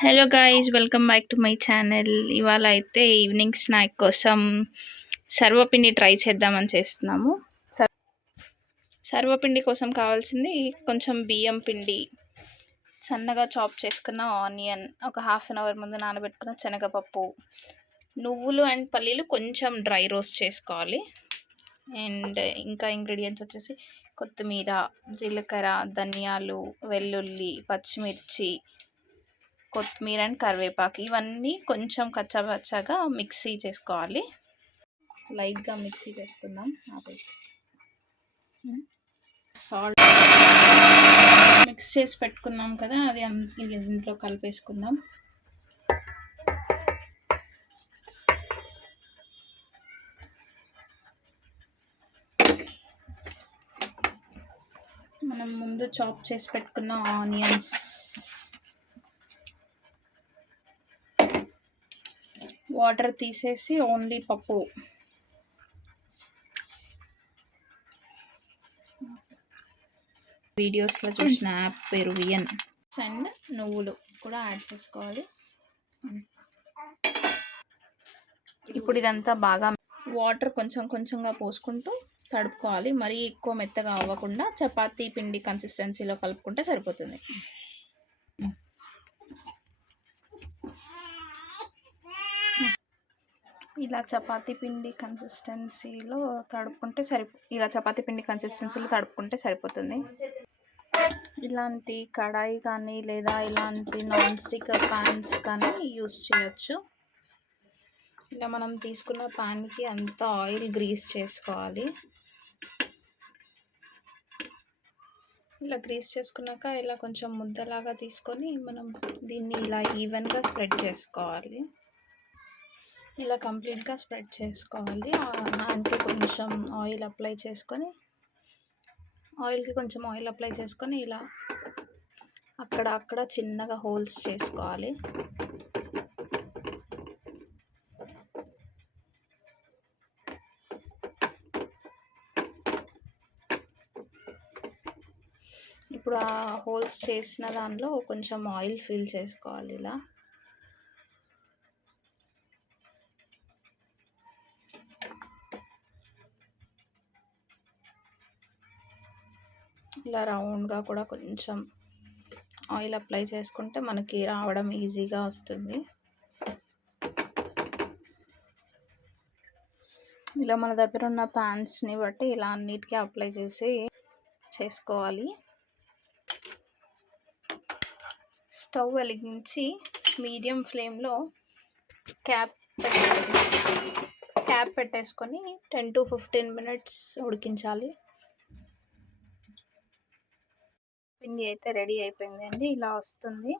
Hello guys welcome back to my channel ఇవాళ అయితే evening snack కోసం సర్వపిండి ట్రై చేద్దామని చేస్తున్నాము. సర్వపిండి కోసం కావాల్సింది కొంచెం బియ్యం పిండి. సన్నగా చాప్ చేసుకున్న ఆనియన్ ఒక హాఫ్ అన్ అవర్ ముందు నానబెట్టుకున్న శనగపప్పు. నువ్వులు అండ్ పల్లీలు కొంచెం డ్రై రోస్ట్ చేసుకోవాలి. అండ్ ఇంకా ఇంగ్రీడియంట్స్ వచ్చేసి కొత్తిమీర జీలకర్ర ధనియాలు వెల్లుల్లి పచ్చిమిర్చి కొత్తిమీర అండ్ కరివేపాకు ఇవన్నీ కొంచెం కచ్చాపచ్చాగా మిక్సీ చేసుకోవాలి. లైట్గా మిక్సీ చేసుకుందాం. ఆపై సాల్ట్ మిక్స్ చేసి పెట్టుకున్నాం కదా అది ఇది ఇంట్లో కలిపేసుకుందాం. మనం ముందు చాప్ చేసి పెట్టుకున్న ఆనియన్స్ వాటర్ తీసేసి ఓన్లీ పప్పు. వీడియోస్లో చూసిన యాప్ పేరు వియన్. అండ్ నువ్వులు కూడా యాడ్ చేసుకోవాలి. ఇప్పుడు ఇదంతా బాగా వాటర్ కొంచెం కొంచెంగా పోసుకుంటూ తడుపుకోవాలి. మరీ ఎక్కువ మెత్తగా అవ్వకుండా చపాతీ పిండి కన్సిస్టెన్సీలో కలుపుకుంటే సరిపోతుంది. ఇలా చపాతీ పిండి కన్సిస్టెన్సీలో తడుపుకుంటే సరిపో ఇలా చపాతీ పిండి కన్సిస్టెన్సీలో తడుపుకుంటే సరిపోతుంది. ఇలాంటి కడాయి కానీ లేదా ఇలాంటి నాన్ స్టిక్ ప్యాన్స్ కానీ యూస్ చేయొచ్చు. ఇలా మనం తీసుకున్న ప్యాన్కి అంత ఆయిల్ గ్రీస్ చేసుకోవాలి. ఇలా గ్రీస్ చేసుకున్నాక ఇలా కొంచెం ముద్దలాగా తీసుకొని మనం దీన్ని ఇలా ఈవెన్గా స్ప్రెడ్ చేసుకోవాలి. ఇలా కంప్లీట్గా స్ప్రెడ్ చేసుకోవాలి. దానికి హ్యాండ్కి కొంచెం ఆయిల్ అప్లై చేసుకొని ఆయిల్కి కొంచెం ఆయిల్ అప్లై చేసుకొని ఇలా అక్కడ అక్కడ చిన్నగా హోల్స్ చేసుకోవాలి. ఇప్పుడు ఆ హోల్స్ చేసిన దానిలో కొంచెం ఆయిల్ ఫిల్ చేసుకోవాలి ఇలా. ఇలా రౌండ్గా కూడా కొంచెం ఆయిల్ అప్లై చేసుకుంటే మనకి రావడం ఈజీగా వస్తుంది. ఇలా మన దగ్గర ఉన్న ప్యాన్స్ని బట్టి ఇలా అన్నిటికీ అప్లై చేసి చేసుకోవాలి. స్టవ్ వెలిగించి మీడియం ఫ్లేమ్లో క్యాప్ క్యాప్ పెట్టేసుకొని టెన్ టు ఫిఫ్టీన్ మినిట్స్ ఉడికించాలి. పిండి అయితే రెడీ అయిపోయిందండి. ఇలా వస్తుంది.